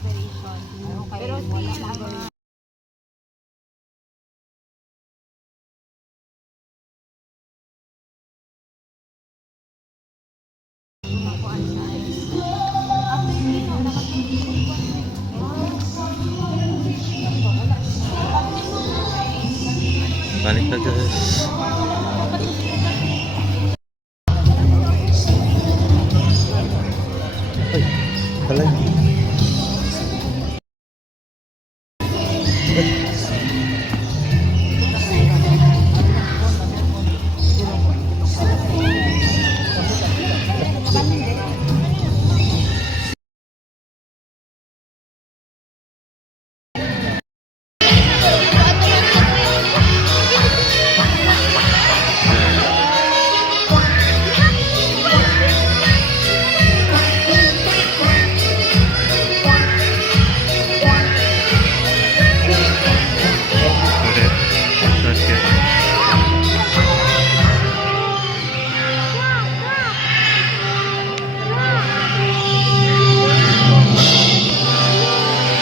operation. Pero still, Balik na guys. Ay, halay.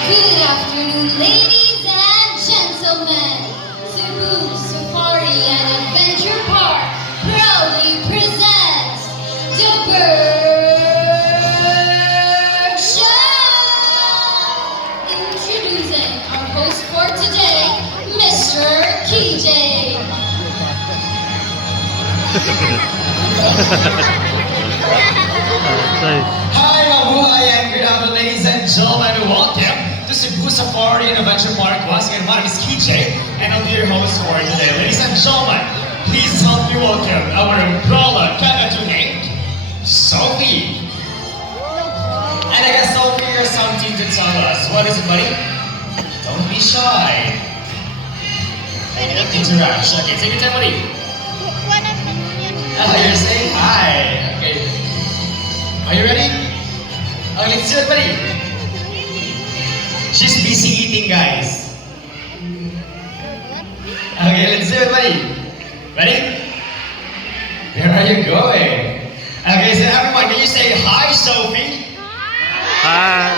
Good afternoon, ladies and gentlemen. Cebu Safari and Adventure Park proudly presents the Bird Show. Introducing our host for today, Mr. KJ. Ay, Hi, mabuhay, and good afternoon, ladies and gentlemen. Welcome to Cebu Safari and Adventure Park. Once again, my name is KJ, and I'll be your host for today. Ladies and gentlemen, please help me welcome our umbrella kakatu named Sophie. And I guess Sophie has something to tell us. What is it, buddy? Don't be shy. Interact. Okay, take your time, buddy. You're saying hi. Okay. Are you ready? Okay, let's do it, buddy. She's busy eating, guys. Okay, let's do it, buddy. Ready? Where are you going? Okay, so everyone, can you say hi, Sophie? hi.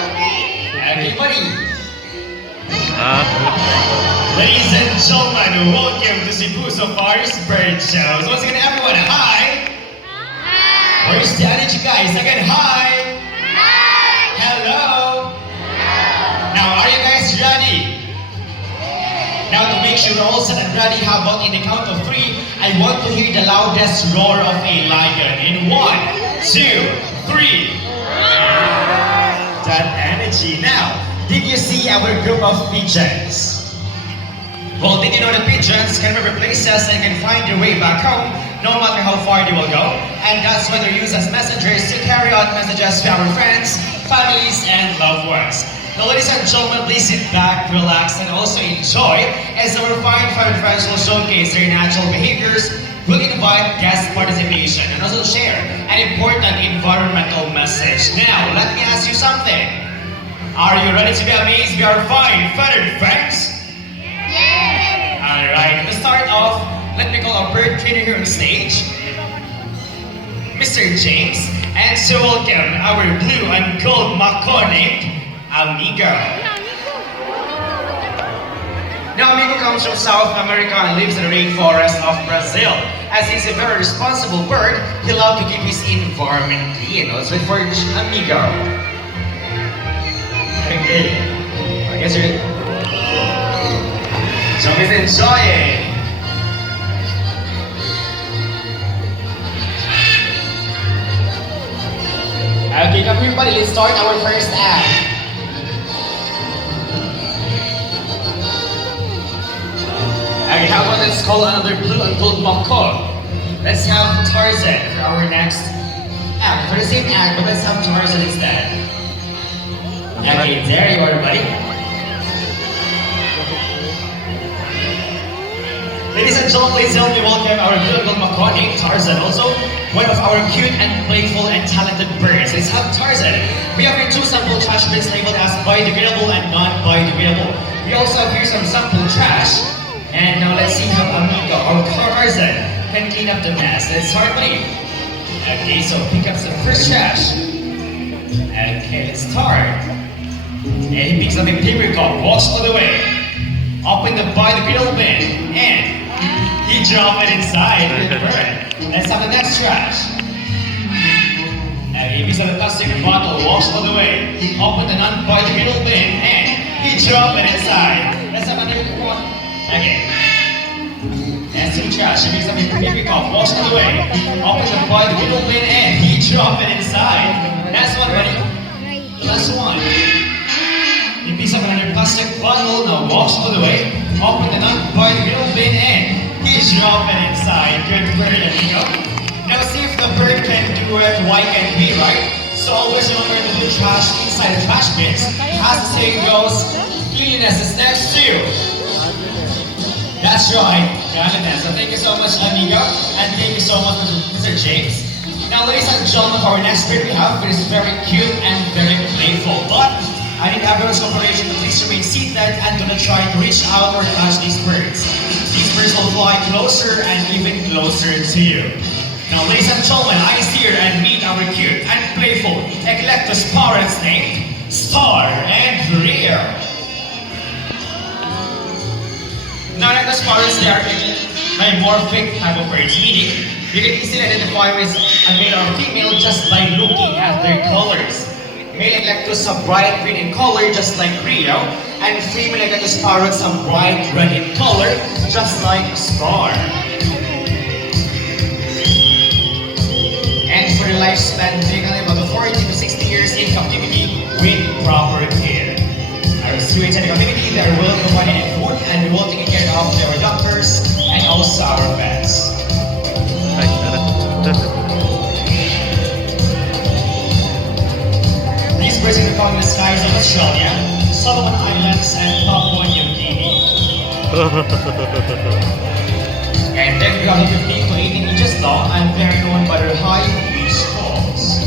Okay, buddy. Ladies Ladies and gentlemen, welcome to Cebu Safari's Bird Shows. Once again, everyone, hi. Where's the energy, guys? Again, hi. Hello. Now, are you guys ready? Now, to make sure you're all set and ready, how about in the count of 3, I want to hear the loudest roar of a lion. In 1, 2, 3. That energy. Now, did you see our group of pigeons? Well, did you know that pigeons can remember places and can find their way back home no matter how far they will go? And that's why they're used as messengers to carry out messages to our friends, families, and loved ones. Now, ladies and gentlemen, please sit back, relax, and also enjoy as our fine friends will showcase their natural behaviors, will invite guest participation, and also share an important environmental message. Now, let me ask you something. Are you ready to be amazed by our fine feathered friends? Alright, to start off, let me call our bird trainer here on stage, Mr. James, and so welcome our blue and gold macaw named Amigo. Now, Amigo comes from South America and lives in the rainforest of Brazil. As he's a very responsible bird, he loves to keep his environment clean. Let's wait for Amigo. Okay, I guess you're... So please enjoy it. Okay, come here, buddy. Let's start our first act. Okay, how about let's call another blue and gold macaw. Let's have Tarzan for our next act. For the same act, but let's have Tarzan instead. Okay, there you are, buddy. Ladies and gentlemen, please help me welcome our beautiful macaw named Tarzan. Also, one of our cute and playful and talented birds. Let's have Tarzan. We have here 2 sample trash bins labeled as biodegradable and non-biodegradable. We also have here some sample trash. And now let's see how Amigo or Tarzan can clean up the mess. Let's start, buddy. Okay, so pick up some first trash. Okay, let's start. And he picks up a paper cup, walks all the way, open the biodegradable bin, and he dropped it inside. Good bird. Let's have the next trash. And he picks up a plastic bottle, walks all the way, open the non-biodegradable bin, and he dropped it inside. Let's have another one. Again. And some trash. He picks up a paper cup, walks all the way, open the biodegradable bin, and he dropped it inside. Last one, buddy. Last one. He picks up another plastic bottle, now walks all the way, open the non-biodegradable bin, and he dropped it inside. Good bird, amigo. Now see if the bird can do it, why can't we, right? So always remember to put trash inside the trash bins. As the saying goes, cleanliness is next to you. That's right, cleanliness. So thank you so much, amigo, and thank you so much, Mr. James. Now, ladies and gentlemen, for our next bird we have, it is very cute and very playful. But I need everyone's cooperation to please remain seated and do not try to reach out or touch these birds. These birds will fly closer and even closer to you. Now, ladies and gentlemen, I is here and meet our cute and playful Eclectus parents named Star and Rio. Now, Eclectus parents, they are dimorphic type of birds, meaning you can easily identify with a male or female just by looking at their colors. Male Eclectus are bright green in color, just like Rio, and female Eclectus parrots are bright red in color, just like Star. And for the lifespan, they can live about 40 to 60 years in captivity with proper care. Our students in the community, they are well provided in food and well taken care of their doctors and also our pets. These birds are found in the skies of Australia, Solomon Islands, and Papua New Guinea. And then we got 15 to 18 inches long and they're known by their high pitched calls.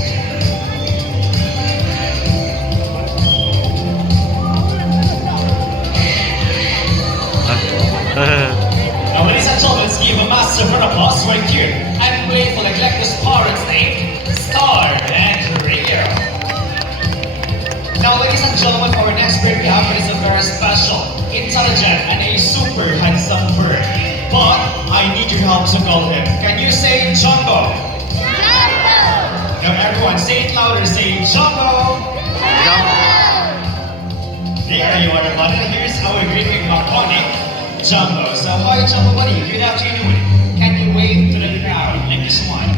Now, ladies and gentlemen, let's give a massive round of applause for a cute and playful Eclectus parents named Star and Rio. Now, ladies and gentlemen, for our next bird we have is a very special, intelligent, and a super handsome bird. But I need your help to call him. Can you say Jumbo? Jumbo! Now, everyone, say it louder. Say Jumbo! Jumbo! There you are, everybody. Here's our great big Makoni. Jumbo. So, hi, Jumbo buddy. Good afternoon. Can you wave to the crowd like this one?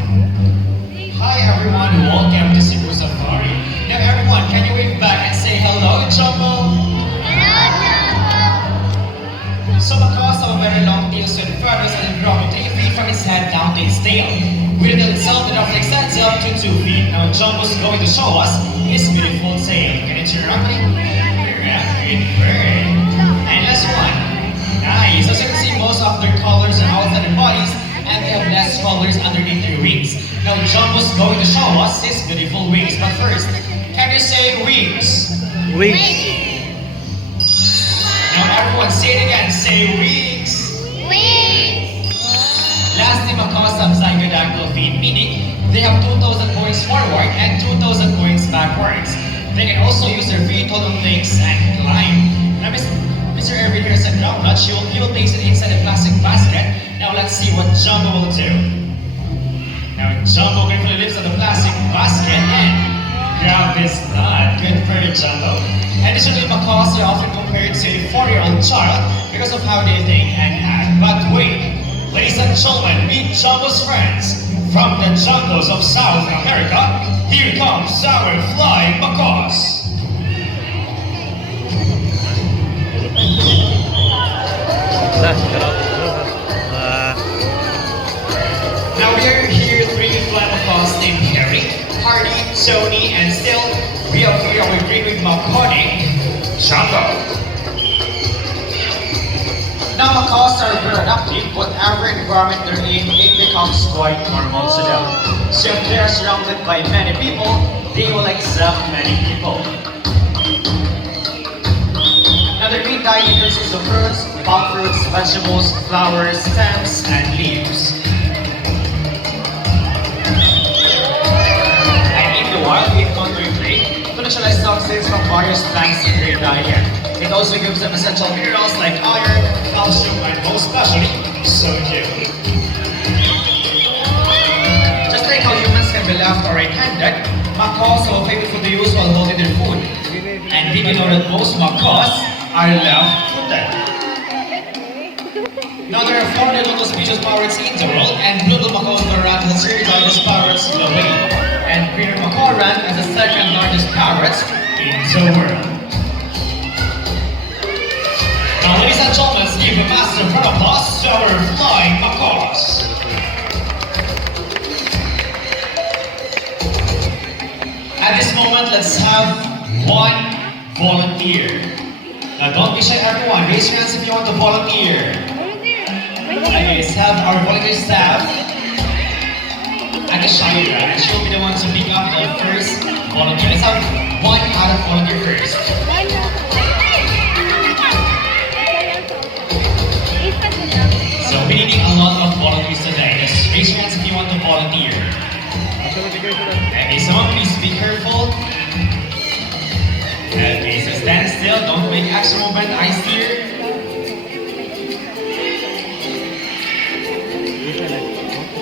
Hi, everyone. Welcome to Cebu Safari. Now, everyone, can you wave back and say hello, Jumbo? Hello, Jumbo. So, because of a very long tail with feathers and brown tail feet from his head down to his tail, with the itself that roughly extends up to 2 feet. Now, Jumbo's going to show us his beautiful tail. Can you turn around, buddy? Good bird. And last one. Nice. As you can see, most of their colors are outside their bodies and they have less colors underneath their wings. Now, Jumbo's going to show us his beautiful wings. But first, can you say wings? Wings. Now, everyone say it again. Say wings. Wings! Lastly, Macaw's zygodactyl feet, meaning they have 2,000 points forward and 2,000 points backwards. They can also use their feet, hold on legs, and climb. Now, Mr. Irving here said ground nut. He will place it inside a plastic basket. Now let's see what Jumbo will do. Now Jumbo carefully lifts up the plastic basket and grab this nut. Good for you, Jumbo. Additionally, macaws are often compared to a 4-year-old child because of how they think and act. But wait, ladies and gentlemen, meet Jumbo's friends. From the jungles of South America, here comes our flying macaws. Now we are here 3 flying macaws named Harry, Hardy, Tony, and still we are here with great Makoni, Jumbo. Now macaws are very adaptive, whatever environment they're in, it becomes quite normal to them. So if they are surrounded by many people, they will accept many people. Now their main diet consists of fruits, palm fruits, vegetables, flowers, stems, and leaves. And in the wild, we encounter prey to neutralize toxins from various plants in their diet. It also gives them essential minerals like iron, calcium, and most especially sodium. Just like how humans can be left or right-handed, macaws have a favorite food to use while holding their food. And did you know that most macaws are left-footed? Now there are 4 local species of parrots in the world, and blue macaw ran has certified as parrots globally, and green macaw ran as the second largest parrots in the world. Now, ladies and gentlemen, let's give a massive round of applause to our flying macaws. At this moment, let's have one volunteer. Now, don't be shy, everyone. Raise your hands if you want to volunteer. Okay, let's have our volunteer staff. Ate Shaira, and she'll be the one to pick up the first volunteer. Let's have one adult volunteer first. So we're needing a lot of volunteers today. Just raise your hands if you want to volunteer. Okay, someone please be careful. Okay, so stand still, don't make extra movement, eyes here.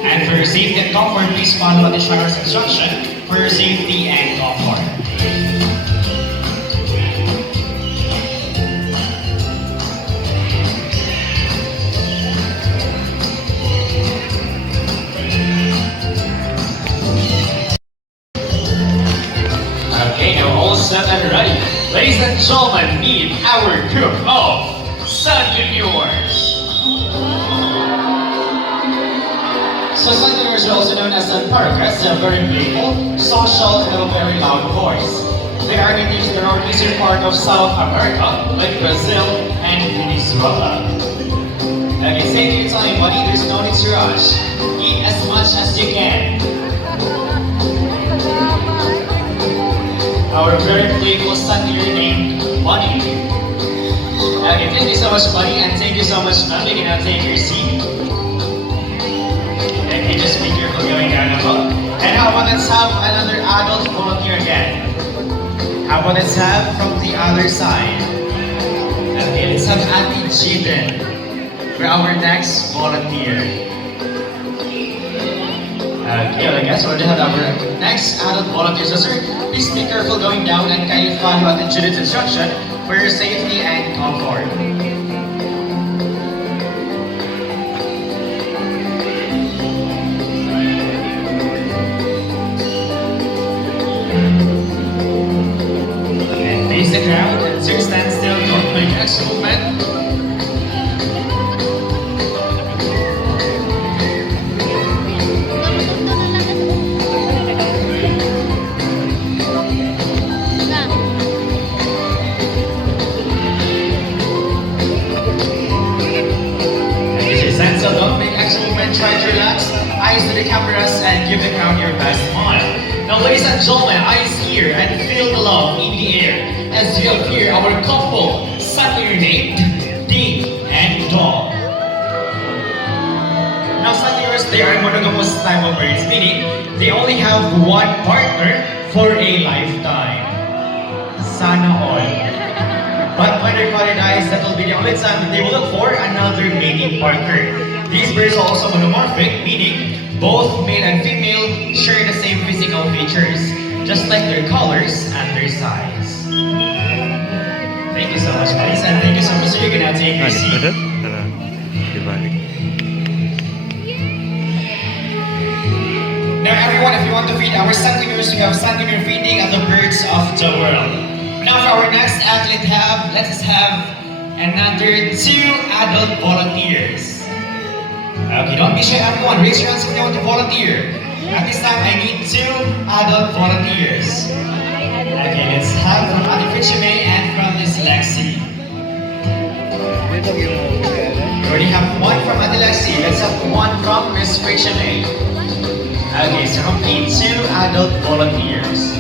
And for your safety and comfort, please follow the instructor's instruction for your safety and comfort. Okay, now all set and ready. Ladies and gentlemen, meet our group of Sanduniors. So Sanduniors are also known as Sandparkas. They are very playful, social, and have a very loud voice. They are natives in the northeastern part of South America, like Brazil and Venezuela. Okay, take your time, buddy. There's no need to rush. Eat as much as you can. Our very playful Sandunior named Bunny. Okay, thank you so much, Bunny, and thank you so much, ma'am. You can now take your seat. Okay, just be careful going down the hall. And how about let's have another adult volunteer again? How about let's have from the other side? Okay, let's have Auntie Jiden for our next volunteer. Okay, I guess we'll have our next adult volunteer. So sir, please be careful going down and kindly follow Auntie Jiden's instruction for your safety and comfort. Face the crowd and sir, stand still, don't make extra movement. So don't make extra movement, try to relax, eyes to the cameras and give the crowd your best smile. Now ladies and gentlemen, eyes here and feel the love in the air as we have here our couple, Sandunior named Ding and Dong. Now Sanduniors, they are monogamous type of birds, meaning they only have one partner for a lifetime. Sana all. But when their father dies, that will be the only time that they will look for another mating partner. These birds are also monomorphic, meaning both male and female share the same physical features, just like their colors and their size. Thank you so much, guys, and thank you so much. You're gonna take your seat. Now everyone, if you want to feed our Sanduniors, we have Sandunior feeding at the birds of the world. Now for our next athlete, let's have another 2 adult volunteers. Okay, don't be shy, everyone. Raise your hands if you want to volunteer. At this time, I need 2 adult volunteers. Okay, let's have from Ate Frichime and from Miss Lexi. We already have 1 from Ate Lexi. Let's have 1 from Miss Frichime. Okay, so complete 2 adult volunteers.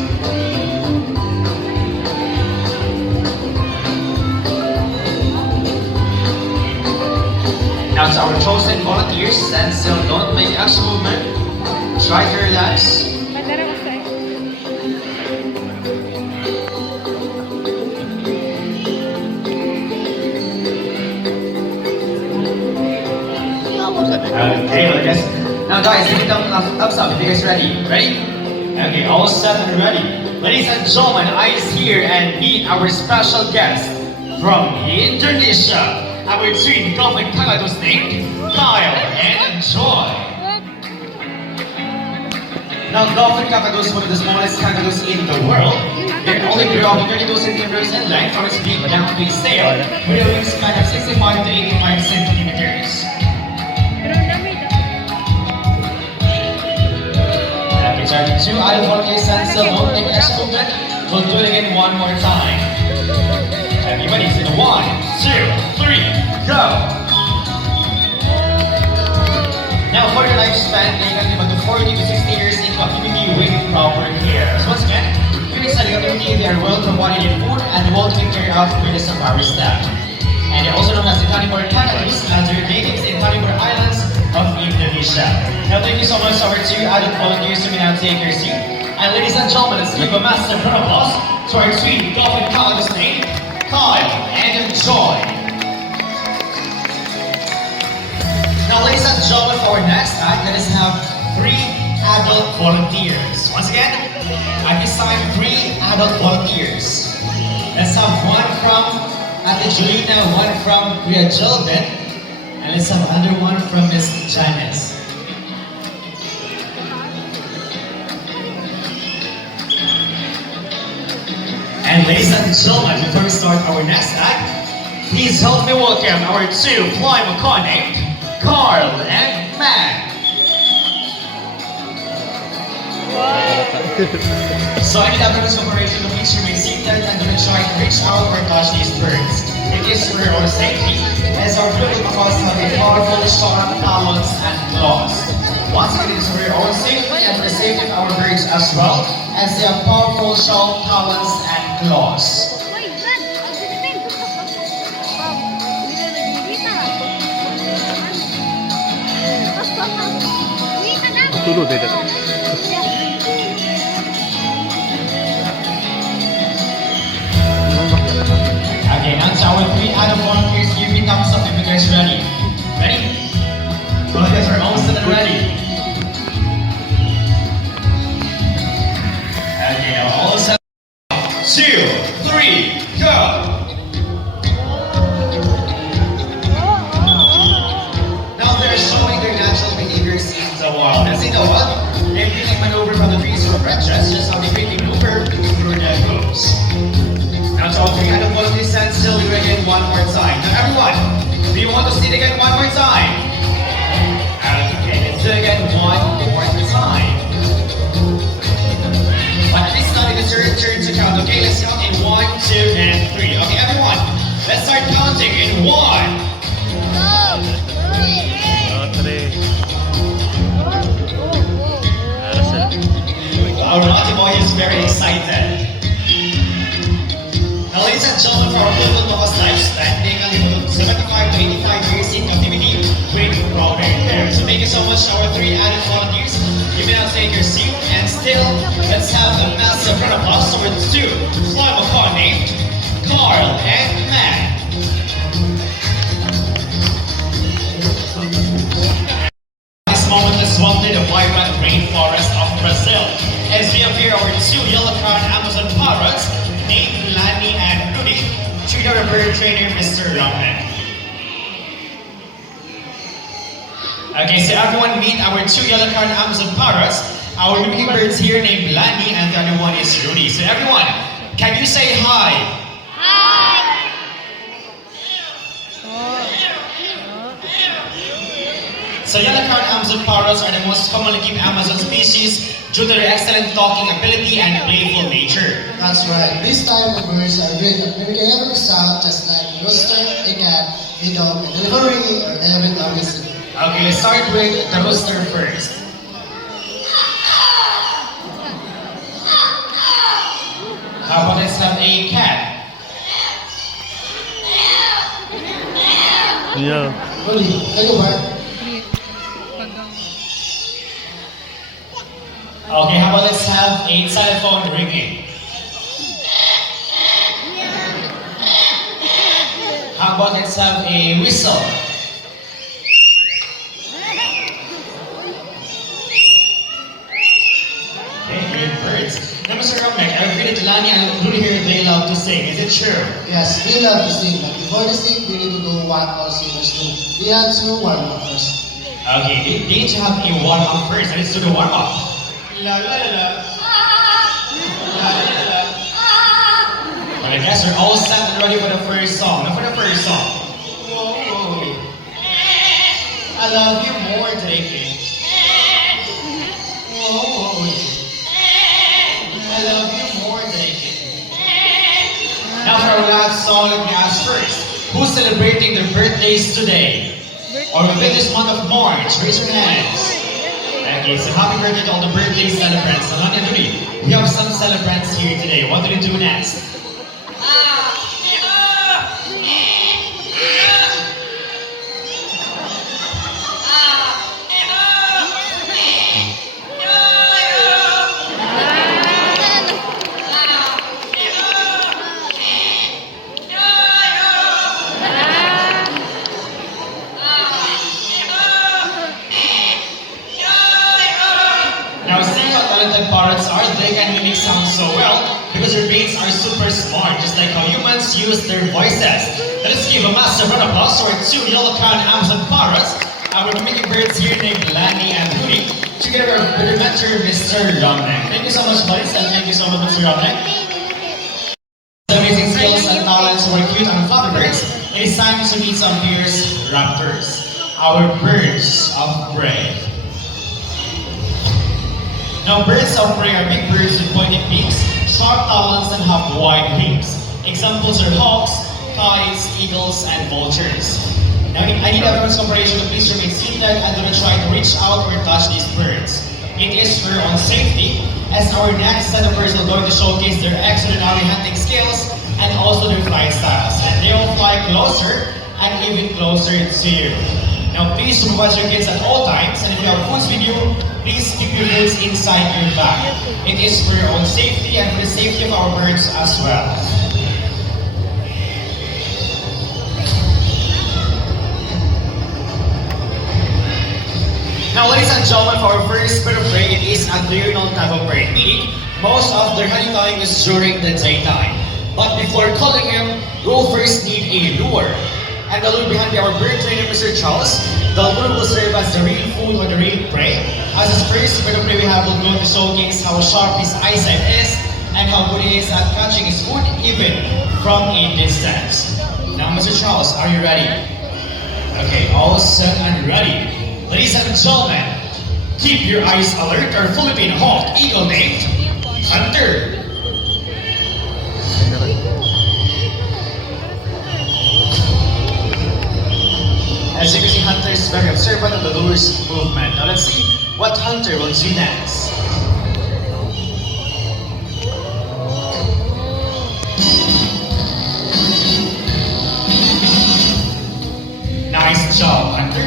Now to our chosen volunteers, stand still, don't make extra movement. Try to relax. guys, give me thumbs up if you guys ready. Ready? Okay, all set and ready. Ladies and gentlemen, eyes here and meet our special guest from Indonesia. Our twin Golfing Kagados named Kyle and Joy. Now, Golfing Kagados is one of the smallest kagados in the world. They only grow up 32 centimeters in length from its beak down to its tail, with a wingspan of 65 to 85 centimeters. Okay, 2 out of 1 case and still don't take extra movement. We'll do it again one more time. Everybody, say 1, 2, 3, go! Now, for your lifespan, they can live up to 40 to 60 years in captivity with proper care. So once again, during study captivity, they are well provided in food and well taken care of by the safari staff. And they're also known as the Tanimbar Kagados, as they're natives in Tanimbar Islands of Indonesia. Now, thank you so much to our 2 added volunteers who may now take your seat. And ladies and gentlemen, let's give a massive round of applause to our twin Golfing Kagados named Kyle and Joy. Now, ladies and gentlemen, for our next act, let us have 3 adult volunteers. Once again, at this time, 3 adult volunteers. Let's have 1 from Ate Julina, 1 from Kuya Jilbin, and let's have another 1 from Miss Janice. And ladies and gentlemen, before we start our next act, please help me welcome our 2 flying macaw named Carl and Matt. So I need everyone's cooperation to make sure we seated and to try to reach out or touch these birds. It is for your own safety, as our flying macaws have a powerful sharp talons and claws. Once again, it is for your own safety and for the safety of our birds as well, as they have powerful sharp talons and claws. Tulog dito. Okay, now to our 3 adult volunteers, give me thumbs up if you guys ready. Ready? Well, you guys are almost set and ready. Okay, now all set. 2, 3, go! Now they're showing their natural behaviors in the wild. As you know what? They really maneuver from the trees or branches, just how they quickly maneuver through their groups. Now to all 3 adult volunteers, stand still, do it again one more time. Now everyone, do you want to see it again one more time? Okay, let's do it again one more time. But this time it is your turn to count. Okay, let's count in 1, 2, and 3. Okay, everyone, let's start counting in 1. Our naughty boy is very excited. Now, ladies and gentlemen, for our little Noah's lifespan, they can live 75 to 85 years in captivity with proper care. So thank you so much to our 3 added volunteers. You may now take your seat, and still, let's have a massive round of applause for 2 flying macaw named Carl and Matt. This moment is swamped in the vibrant rainforest of Brazil. As we have here our 2 yellow-crowned Amazon parrots named Lani and Rudy, to our bird trainer, Mr. Raman. Okay, so everyone meet our 2 yellow-crowned Amazon parrots. Our baby birds here named Lani and the other one is Rudy. So everyone, can you say hi? So yellow-crowned Amazon parrots are the most commonly kept Amazon species due to their excellent talking ability and playful nature. That's right. These type of birds are great at mimicking every sound, just like a rooster, a cat, a dog, a delivery, or even a whistle. Okay, let's start with the rooster first. How about let's have a cat? Yeah. Really, hello, Bart. Okay, how about let's have a telephone ringing? How about let's have a whistle? heard Lani and Rudy here, they love to sing. Is it true? Yes, we love to sing, but before they sing, we need to go what all singers do. We have to warm up first. Okay, they need to have a warm up first. Let's do the warm up. La la la la. La la la. Well, I guess we're all set and ready for the first song. Now for the first song. Whoa, whoa. I love you more today, King. Whoa, whoa. I love you more today, King. Now for our last song, let me ask first. Who's celebrating their birthdays today? Or within this month of March? Raise your hands. Okay, so happy birthday to all the birthday celebrants. So, Lani and Rudy, we have some celebrants here today. What do you do next? Now, see how talented parrots are? They can mimic sound so well because their brains are super smart, just like how humans use their voices. Let's give a massive round of applause to our two yellow-crowned Amazon parrots, our mimic birds here named Lani and Rudy, together with their mentor, Mr. Romnek. Thank you so much, buddies, and thank you so much, Mr. Romnek. Amazing skills and talents for cute and fluffy birds. It's time to meet some fierce raptors, our birds of prey. Now, birds of prey are big birds with pointed beaks, sharp talons, and have wide wings. Examples are hawks, kites, eagles, and vultures. Now, I need everyone's cooperation to please remain seated and do not try to reach out or touch these birds. It is for your own safety, as our next set of birds are going to showcase their extraordinary hunting skills and also their flying styles. And they will fly closer and even closer to you. Now, please supervise your kids at all times, and if you have foods with you, please keep your birds inside your bag. It is for your own safety and for the safety of our birds as well. Now, ladies and gentlemen, for our first bird of prey, it is a diurnal type of bird, meaning most of their hunting time is during the daytime. But before calling him, we'll first need a lure. And the lure behind our bird trainer, Mr. Charles, the lure will serve as the real food or the real prey. As his first bird of prey we have will go to showcase how sharp his eyesight is and how good he is at catching his food even from a distance. Now, Mr. Charles, are you ready? Okay, all set and ready. Ladies and gentlemen, keep your eyes alert. Our Philippine hawk eagle named Hunter. As you can see, Hunter is very observant of the lure's movement. Now let's see what Hunter will do next. Nice job, Hunter.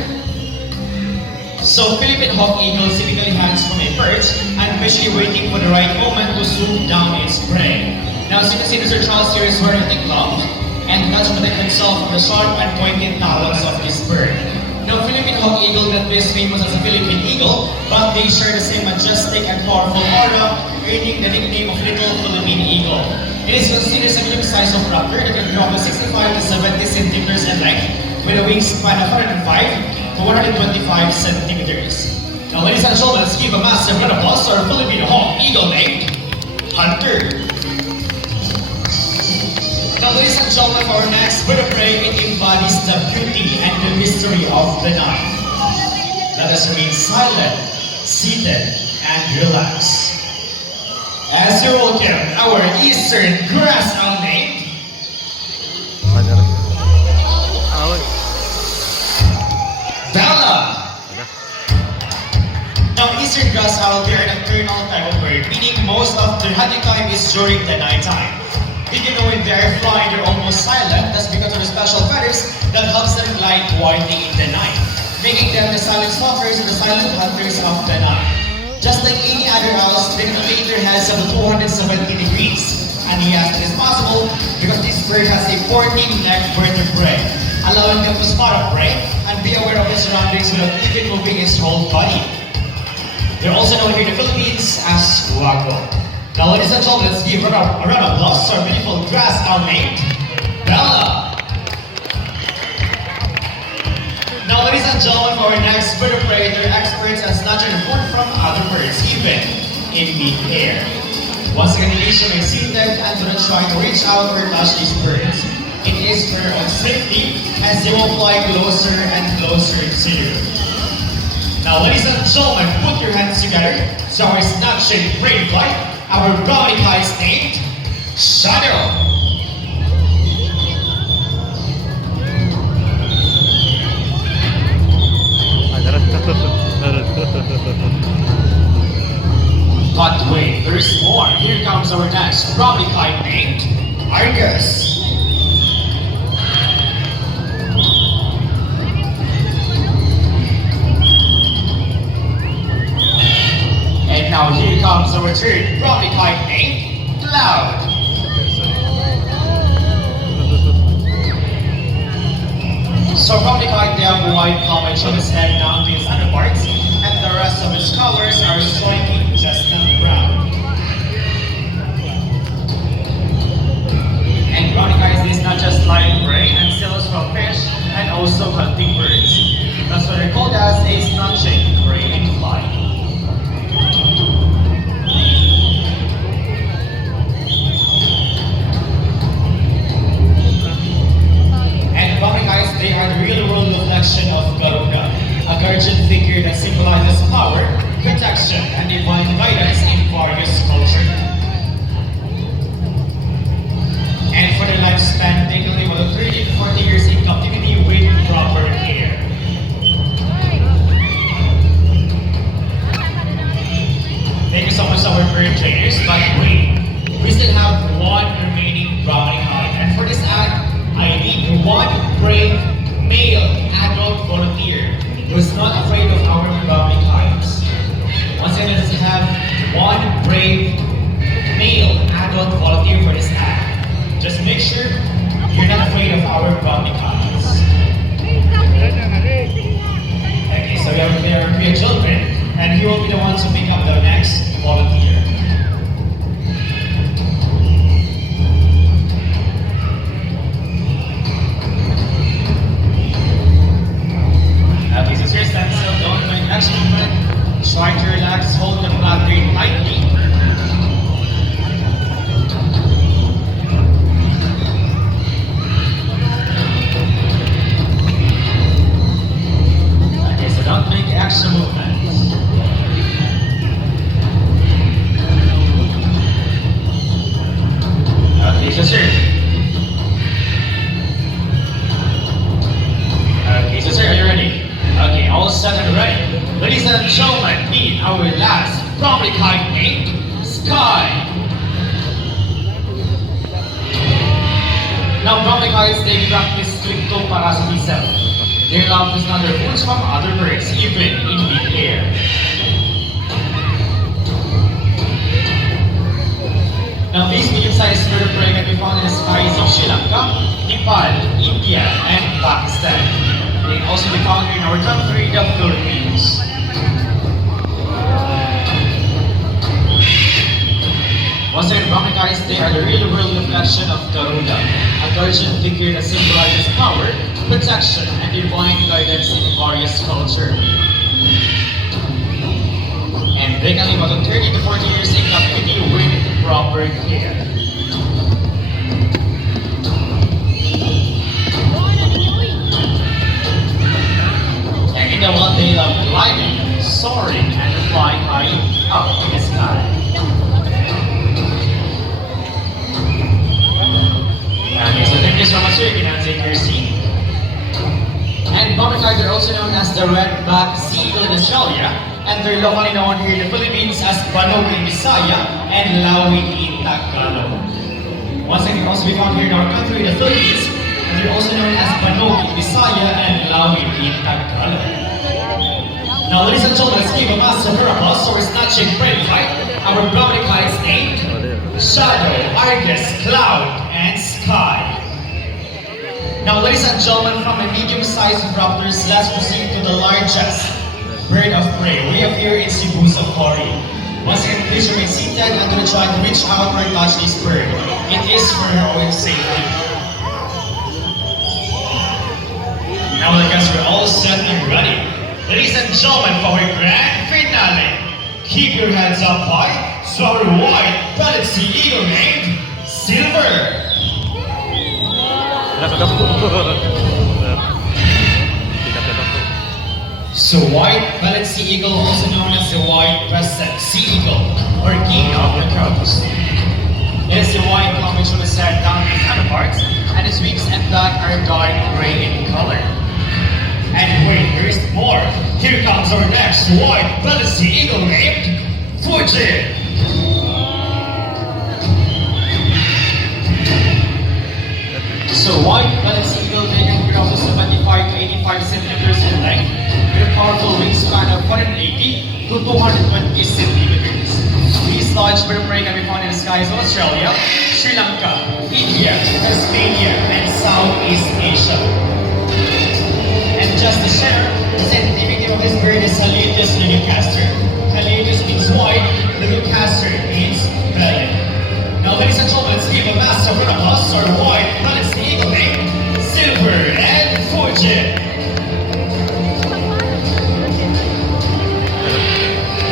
So Philippine hawk eagles typically hangs from a perch and patiently waiting for the right moment to swoop down its prey. Now as you can see, Mr. Charles here is wearing a thick glove and that's to protect himself from the sharp and pointed talons of this bird. Now, Philippine hawk eagle that is famous as a Philippine eagle, but they share the same majestic and powerful aura, earning the nickname of Little Philippine Eagle. It is considered a medium size of raptor that can grow up to 65 to 70 centimeters in length, with a wingspan of 105 to 125 centimeters. Now, ladies and gentlemen, let's give a massive round of applause to our Philippine hawk eagle named Hunter. Now, ladies and gentlemen, for our next bird of prey, it embodies the beauty and the mystery of the night. Let us remain silent, seated, and relax. As you welcome our eastern grass owl named Bella. Now, eastern grass owl, they are a nocturnal type of bird, meaning most of their hunting time is during the nighttime. Even though when they are flying, they're almost silent. That's because of the special feathers that helps them glide quietly in the night, making them the silent stalkers and the silent hunters of the night. Just like any other owls, they can rotate their heads up to 270 degrees. And yes, it is possible because this bird has a 14-neck vertebrae, allowing them to spot a prey and be aware of its surroundings without even moving its whole body. They're also known here in the Philippines as Wago. Now, ladies and gentlemen, let's give a round of applause to our beautiful grass owl named Bella. Now, ladies and gentlemen, for our next bird of prey, they're experts at snatching food from other birds, even in mid-air. Once again, the nation may seated and do not try to reach out or touch these birds. It is for your own safety as they will fly closer and closer to you. Now, ladies and gentlemen, put your hands together so our snatching prey flight, our brownie kites named Shadow. But wait, there's more. Here comes our next brownie kite named Argus. And now here comes our third brownie kite named Cloud. So brownie kite, they have white plumage on its head down to its underparts, and the rest of its colors are striking chestnut brown. And brownie kites is not just flying prey and steals from fish and also hunting birds. That's what they're called as a snatching prey in flight. And brownie kites, they are the real world reflection of Garuda, a guardian figure that symbolizes power, protection, and divine guidance in various cultures. And for their lifespan, they can live about 30 to 40 years in captivity with proper care. Thank you so much to our bird trainers, but wait, we still have one remaining brownie kite. And for this act, I need one brave male adult volunteer who is not afraid of our brownie kites. Once again, let's have one brave male adult volunteer for this act. Just make sure you're not afraid of our brownie kites. Okay, so we have there three children, and he will be the one to pick up the next volunteer. Please just stand still, don't make action movement. Try to relax, hold the flat green lightly. Okay, so don't make action movements. Okay, so sir. Okay, so sir, are you ready? Okay, all set and ready. Ladies and gentlemen, meet our last brownie kite named Sky. Now, brownie kites, they practice stricto parasitism. They love to snatch their foods from other birds, even in mid-air. Now, these medium-sized bird of prey can be found in the skies of Sri Lanka, Nepal, India, and Pakistan. They can also be found in our country, the Philippines. Once again, brownie kites, they are the real world reflection of Garuda, a guardian figure that symbolizes power, protection, and divine guidance in various cultures. And they can live about 30 to 40 years in captivity with proper care. In the one they love gliding, soaring, and flying high up in the sky. Okay, so thank you so much, sir. You can now take your seat. And brownie kites are also known as the red-backed seagull in Australia, and they're locally known here in the Philippines as Banog in Bisaya and Lawi in Tagalog. Once again, they can also be found here in our country, the Philippines, and they're also known as Banog in Bisaya and Lawi in Tagalog. Now, ladies and gentlemen, let's give a massive applause for snatching prey fight. Our brownie kites named Shadow, Argus, Cloud, and Sky. Now, ladies and gentlemen, from a medium-sized raptors, let's proceed to the largest bird of prey we have here in Cebu Safari. Once again, please remain seated and do not try to reach out or touch this bird. It is for your own safety. Now I guess we're all set and ready. Ladies and gentlemen, for our grand finale, keep your heads up high so our white bellied sea eagle named Silver. So white-bellied sea eagle, also known as the white-breasted sea eagle, or king of the coast. It is the white plumage on the side down in counterparts, and its wings and back are dark gray in color. And wait, there is more. Here comes our next white-bellied sea eagle named Fuji. So white-bellied sea eagle, they can grow up to 75 to 85 centimeters in length, with a powerful wingspan of 180 to 220 centimeters. These large bird prey can be found in the skies of Australia, Sri Lanka, India, Tasmania, and Southeast Asia. And just to share, the scientific name of this bird is Halides lugucaster. Halides means white, lugucaster means belly. Now, ladies and gentlemen, let's give a massive round of applause to our white-bellied sea eagle named Silver and Fuji.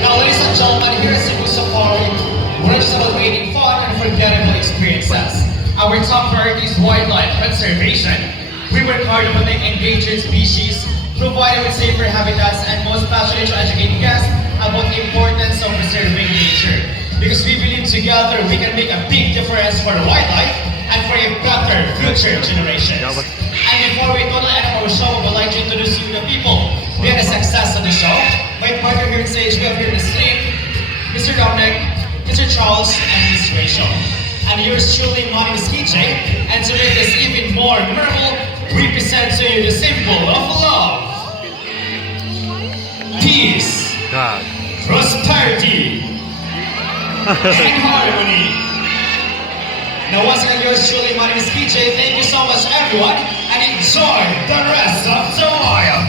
Now, ladies and gentlemen, here at Cebu Safari, we're just celebrating fun and unforgettable experiences. Our top priority is wildlife conservation. We work hard to protect endangered species, provide with safer habitats, and most passionate to educate guests about the importance of preserving nature. Because we believe together we can make a big difference for the wildlife and for a better future generations. And before we totally end up our show, we would like to introduce you to the people behind the success of the show. My partner here on stage, we have here in the stream, Mr. Dominic, Mr. Charles, and Ms. Rachel. And yours truly, my name is KJ, and to make this even more memorable, we present to you the symbol of love, peace, God. prosperity, and harmony. Now once again, yours truly, my name is KJ. Thank you so much, everyone, and enjoy the rest of the wild.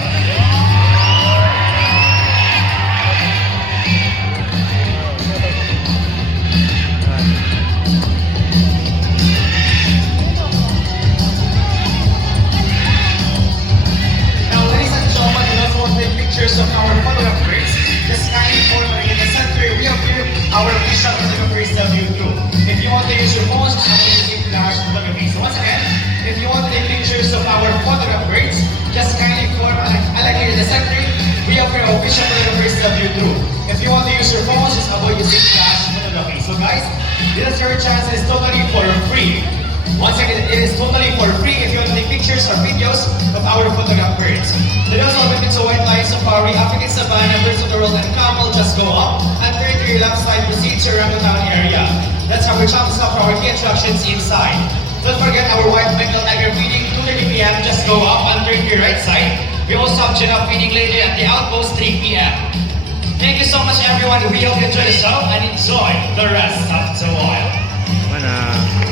Pictures of our photographers. Just kindly follow in the center. We have here our official photographers W2. If you want to use your phones, just using flash photography. So once again, if you want to take pictures of our photographers, just kindly follow. I like here in the center. We have here official photographers W2. If you want to use your phones, just avoid using flash photography. So guys, this is your chance. It's totally for free. Once again, it is totally for free if you want to take pictures or videos of our photographers. Today also welcome to Wildlife Safari, African Savannah, Birds of the World, and Camel. Just go up and turn to your left side, proceed to Rambutan area. That's how we're trying to stop our key attractions inside. Don't forget our white Bengal tiger feeding 2:30 p.m. Just go up and turn to your right side. We also have giraffe feeding later at the outpost 3 p.m. Thank you so much, everyone. We hope you enjoy the show and enjoy the rest of the wild. Mana?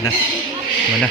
Mana? Mana?